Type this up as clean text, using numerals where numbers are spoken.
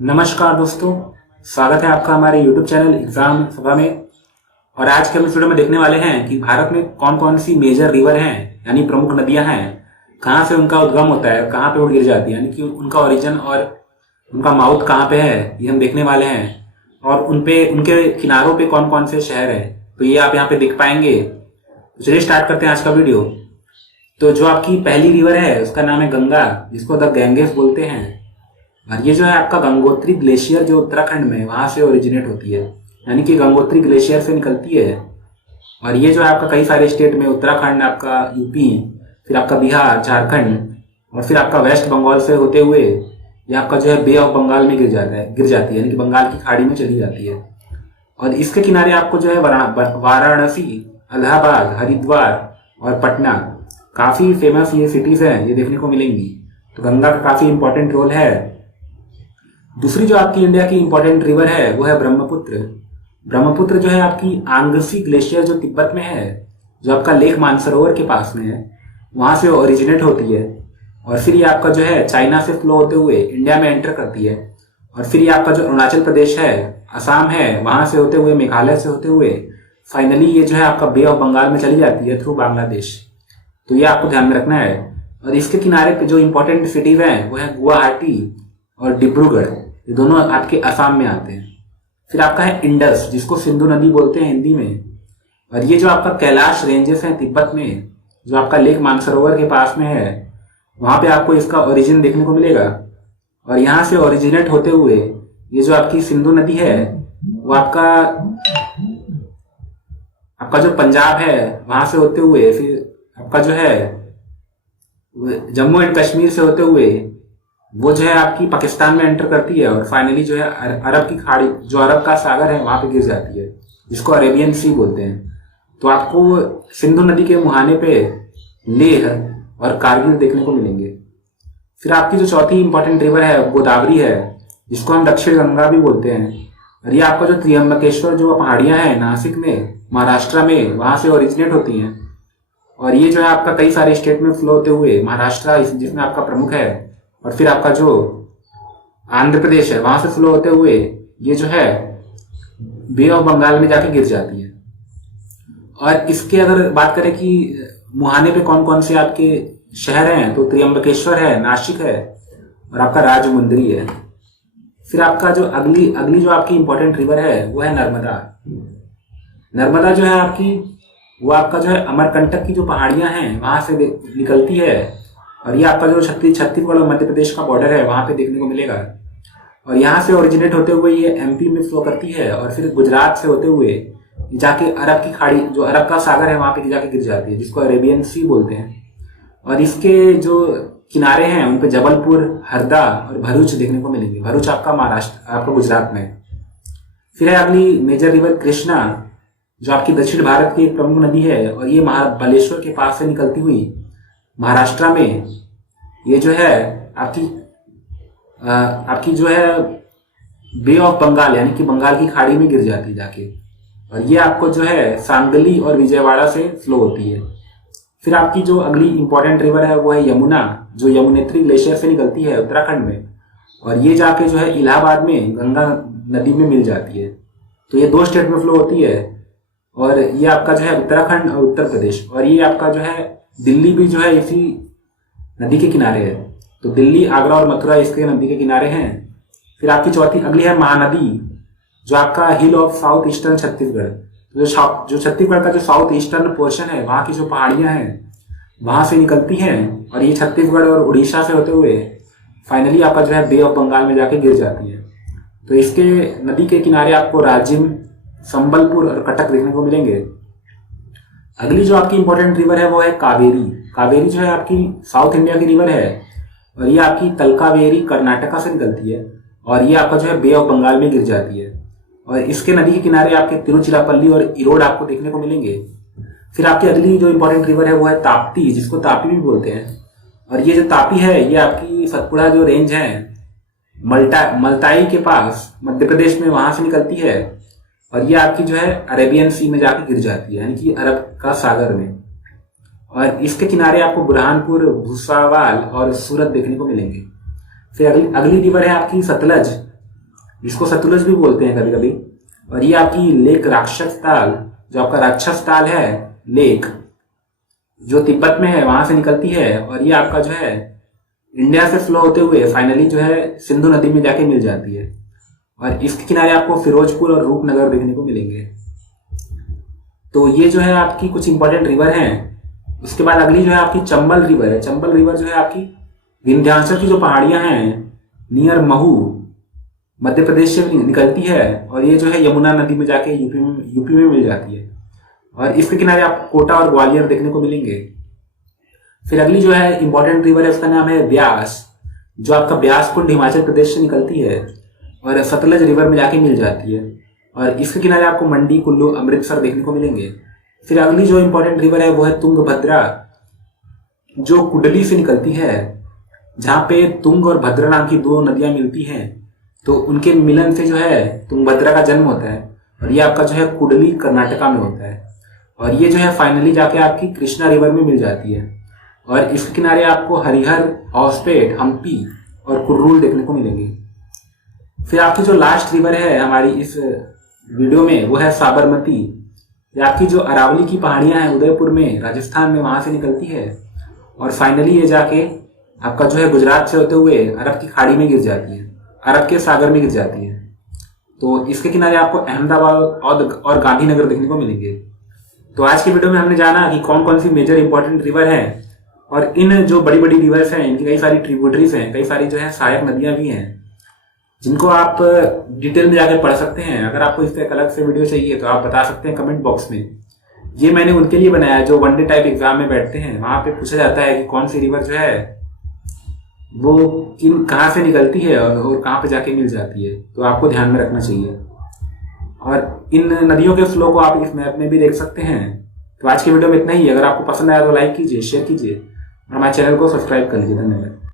नमस्कार दोस्तों, स्वागत है आपका हमारे YouTube चैनल एग्जाम सभा में। और आज के हम इस वीडियो में देखने वाले हैं कि भारत में कौन कौन सी मेजर रिवर हैं, यानी प्रमुख नदियां हैं, कहाँ से उनका उद्गम होता है, कहाँ पे वो गिर जाती है, यानी कि उनका ओरिजिन और उनका माउथ कहाँ पे है, ये हम देखने वाले हैं। और उनके किनारों पे कौन कौन से शहर है, तो ये आप यहाँ पे देख पाएंगे। तो चलिए स्टार्ट करते हैं आज का वीडियो। तो जो आपकी पहली रिवर है उसका नाम है गंगा, जिसको द गैंगेस बोलते हैं। और ये जो है आपका गंगोत्री ग्लेशियर जो उत्तराखंड में वहां से ओरिजिनेट होती है, यानी कि गंगोत्री ग्लेशियर से निकलती है। और ये जो है आपका कई सारे स्टेट में, उत्तराखंड, आपका यूपी, फिर आपका बिहार, झारखंड और फिर आपका वेस्ट बंगाल से होते हुए ये आपका जो है बे ऑफ बंगाल में गिर जाती है, यानी कि बंगाल की खाड़ी में चली जाती है। और इसके किनारे आपको जो है वाराणसी, इलाहाबाद, हरिद्वार और पटना, काफी फेमस ये सिटीज हैं, ये देखने को मिलेंगी। तो गंगा का काफी इंपॉर्टेंट रोल है। दूसरी जो आपकी इंडिया की इंपॉर्टेंट रिवर है वो है ब्रह्मपुत्र। ब्रह्मपुत्र जो है आपकी आंगसी ग्लेशियर जो तिब्बत में है, जो आपका लेक मानसरोवर के पास में है, वहां से ओरिजिनेट होती है। और फिर ये आपका जो है चाइना से फ्लो होते हुए इंडिया में एंटर करती है। और फिर ये आपका जो अरुणाचल प्रदेश है, असम है, वहां से होते हुए, मेघालय से होते हुए फाइनली ये जो है आपका बे ऑफ बंगाल में चली जाती है थ्रू बांग्लादेश। तो ये आपको ध्यान में रखना है। और इसके किनारे पे जो इंपॉर्टेंट सिटीज हैं वो है गुवाहाटी और डिब्रूगढ़, ये दोनों आपके असम में आते हैं। फिर आपका है इंडस, जिसको सिंधु नदी बोलते हैं हिंदी में। और ये जो आपका कैलाश रेंजेस है तिब्बत में, जो आपका लेक मानसरोवर के पास में है, वहां पे आपको इसका ओरिजिन देखने को मिलेगा। और यहाँ से ओरिजिनेट होते हुए ये जो आपकी सिंधु नदी है वो आपका जो पंजाब है वहां से होते हुए, फिर आपका जो है जम्मू एंड कश्मीर से होते हुए वो जो है आपकी पाकिस्तान में एंटर करती है। और फाइनली जो है अरब की खाड़ी, जो अरब का सागर है, वहां पे गिर जाती है, जिसको अरेबियन सी बोलते हैं। तो आपको सिंधु नदी के मुहाने पे लेह और कारगिल देखने को मिलेंगे। फिर आपकी जो चौथी इंपॉर्टेंट रिवर है गोदावरी है, जिसको हम दक्षिण गंगा भी बोलते हैं। और ये आपका जो त्र्यंबकेश्वर जो पहाड़ियां हैं नासिक में, महाराष्ट्र में, वहां से ओरिजिनेट होती हैं। और ये जो है आपका कई सारे स्टेट में फ्लो होते हुए महाराष्ट्र, जिसमें आपका प्रमुख है, और फिर आपका जो आंध्र प्रदेश है, वहां से फ्लो होते हुए ये जो है बे ऑफ बंगाल में जाके गिर जाती है। और इसके अगर बात करें कि मुहाने पे कौन कौन से आपके शहर हैं, तो त्र्यंबकेश्वर है, नासिक है और आपका राजमुंद्री है। फिर आपका जो अगली जो आपकी इंपॉर्टेंट रिवर है वो है नर्मदा। नर्मदा जो है आपकी, वो आपका जो है अमरकंटक की जो पहाड़ियां हैं वहां से निकलती है। और ये आपका जो छत्तीसगढ़ और मध्य प्रदेश का बॉर्डर है वहां पे देखने को मिलेगा। और यहाँ से ओरिजिनेट होते हुए ये एमपी में फ्लो करती है। और फिर गुजरात से होते हुए जाके अरब की खाड़ी, जो अरब का सागर है, वहां पे जाके गिर जाती है, जिसको अरेबियन सी बोलते हैं। और इसके जो किनारे हैं उन पे जबलपुर, हरदा और भरूच देखने को मिलेंगे। भरूच आपका महाराष्ट्र, आपका गुजरात में। फिर है अगली मेजर रिवर कृष्णा, जो आपकी दक्षिण भारत की एक प्रमुख नदी है। और ये महाबलेश्वर के पास से निकलती हुई महाराष्ट्र में ये जो है आपकी जो है बे ऑफ बंगाल, यानी कि बंगाल की खाड़ी में गिर जाती है जाके। और ये आपको जो है सांगली और विजयवाड़ा से फ्लो होती है। फिर आपकी जो अगली इंपॉर्टेंट रिवर है वो है यमुना, जो यमुनेत्री ग्लेशियर से निकलती है उत्तराखंड में। और ये जाके जो है इलाहाबाद में गंगा नदी में मिल जाती है। तो ये दो स्टेट में फ्लो होती है। और ये आपका जो है उत्तराखंड और उत्तर प्रदेश। और ये आपका जो है दिल्ली भी जो है इसी नदी के किनारे है। तो दिल्ली, आगरा और मथुरा इसके नदी के किनारे हैं। फिर आपकी चौथी अगली है महानदी, जो आपका हिल ऑफ साउथ ईस्टर्न छत्तीसगढ़। तो जो छत्तीसगढ़ का जो साउथ ईस्टर्न पोर्शन है, वहां की जो पहाड़ियां हैं वहां से निकलती हैं। और ये छत्तीसगढ़ और उड़ीसा से होते हुए फाइनली आपका जो है बे ऑफ बंगाल में जाके गिर जाती है। तो इसके नदी के किनारे आपको राजिम, संबलपुर और कटक देखने को मिलेंगे। अगली जो आपकी इंपॉर्टेंट रिवर है वो है कावेरी। कावेरी जो है आपकी साउथ इंडिया की रिवर है। और ये आपकी तलकावेरी कर्नाटका से निकलती है। और ये आपका जो है बे ऑफ बंगाल में गिर जाती है। और इसके नदी के किनारे आपके तिरुचिरापल्ली और इरोड आपको देखने को मिलेंगे। फिर आपकी अगली जो इंपॉर्टेंट रिवर है वो है ताप्ती, जिसको तापी भी बोलते हैं। और ये जो तापी है ये आपकी सतपुड़ा जो रेंज है मल्टाई के पास मध्य प्रदेश में, वहां से निकलती है। और ये आपकी जो है अरेबियन सी में जाकर गिर जाती है, यानी कि अरब का सागर में। और इसके किनारे आपको बुरहानपुर, भूसावाल और सूरत देखने को मिलेंगे। फिर अगली रिवर है आपकी सतलज, जिसको सतलज भी बोलते हैं कभी कभी। और ये आपकी लेक राक्षस ताल, जो आपका राक्षस ताल है लेक, जो तिब्बत में है, वहां से निकलती है। और ये आपका जो है इंडिया से फ्लो होते हुए फाइनली जो है सिंधु नदी में जाके मिल जाती है। और इसके किनारे आपको फिरोजपुर और रूपनगर देखने को मिलेंगे। तो ये जो है आपकी कुछ इंपॉर्टेंट रिवर हैं। उसके बाद अगली जो है आपकी चंबल रिवर है। चंबल रिवर जो है आपकी विंध्याचल की जो पहाड़ियां हैं नियर महू, मध्य प्रदेश से निकलती है। और ये जो है यमुना नदी में जाके यूपी में मिल जाती है। और इसके किनारे आपको कोटा और ग्वालियर देखने को मिलेंगे। फिर अगली जो है इंपॉर्टेंट रिवर है, उसका नाम है ब्यास, जो आपका ब्यास कुंड हिमाचल प्रदेश से निकलती है और सतलज रिवर में जाके मिल जाती है। और इसके किनारे आपको मंडी, कुल्लू, अमृतसर देखने को मिलेंगे। फिर अगली जो इंपॉर्टेंट रिवर है वो है तुंगभद्रा, जो कुडली से निकलती है, जहां पे तुंग और भद्रा नाम की दो नदियां मिलती हैं। तो उनके मिलन से जो है तुंगभद्रा का जन्म होता है। और ये आपका जो है कुडली कर्नाटका में होता है। और ये जो है फाइनली जाके आपकी कृष्णा रिवर में मिल जाती है। और इसके किनारे आपको हरिहर, हॉस्पेट, हम्पी और कुर्नूल देखने को मिलेंगे। फिर आपकी जो लास्ट रिवर है हमारी इस वीडियो में वो है साबरमती। ये आपकी जो अरावली की पहाड़ियां हैं उदयपुर में, राजस्थान में, वहां से निकलती है। और फाइनली ये जाके आपका जो है गुजरात से होते हुए अरब की खाड़ी में गिर जाती है, अरब के सागर में गिर जाती है। तो इसके किनारे आपको अहमदाबाद और गांधीनगर देखने को मिलेंगे। तो आज की वीडियो में हमने जाना कि कौन कौन सी मेजर इंपॉर्टेंट रिवर है। और इन जो बड़ी बड़ी रिवर्स हैं इनकी कई सारी ट्रिब्यूटरीज हैं, कई सारी जो है सहायक नदियां भी हैं, जिनको आप डिटेल में जाकर पढ़ सकते हैं। अगर आपको इस पर एक अलग से वीडियो चाहिए तो आप बता सकते हैं कमेंट बॉक्स में। ये मैंने उनके लिए बनाया है जो वनडे टाइप एग्जाम में बैठते हैं। वहां पे पूछा जाता है कि कौन सी रिवर जो है वो कहाँ से निकलती है और कहाँ पे जाके मिल जाती है। तो आपको ध्यान में रखना चाहिए। और इन नदियों के फ्लो को आप इस मैप में भी देख सकते हैं। तो आज की वीडियो में इतना ही। अगर आपको पसंद आया तो लाइक कीजिए, शेयर कीजिए और हमारे चैनल को सब्सक्राइब कर लीजिए। धन्यवाद।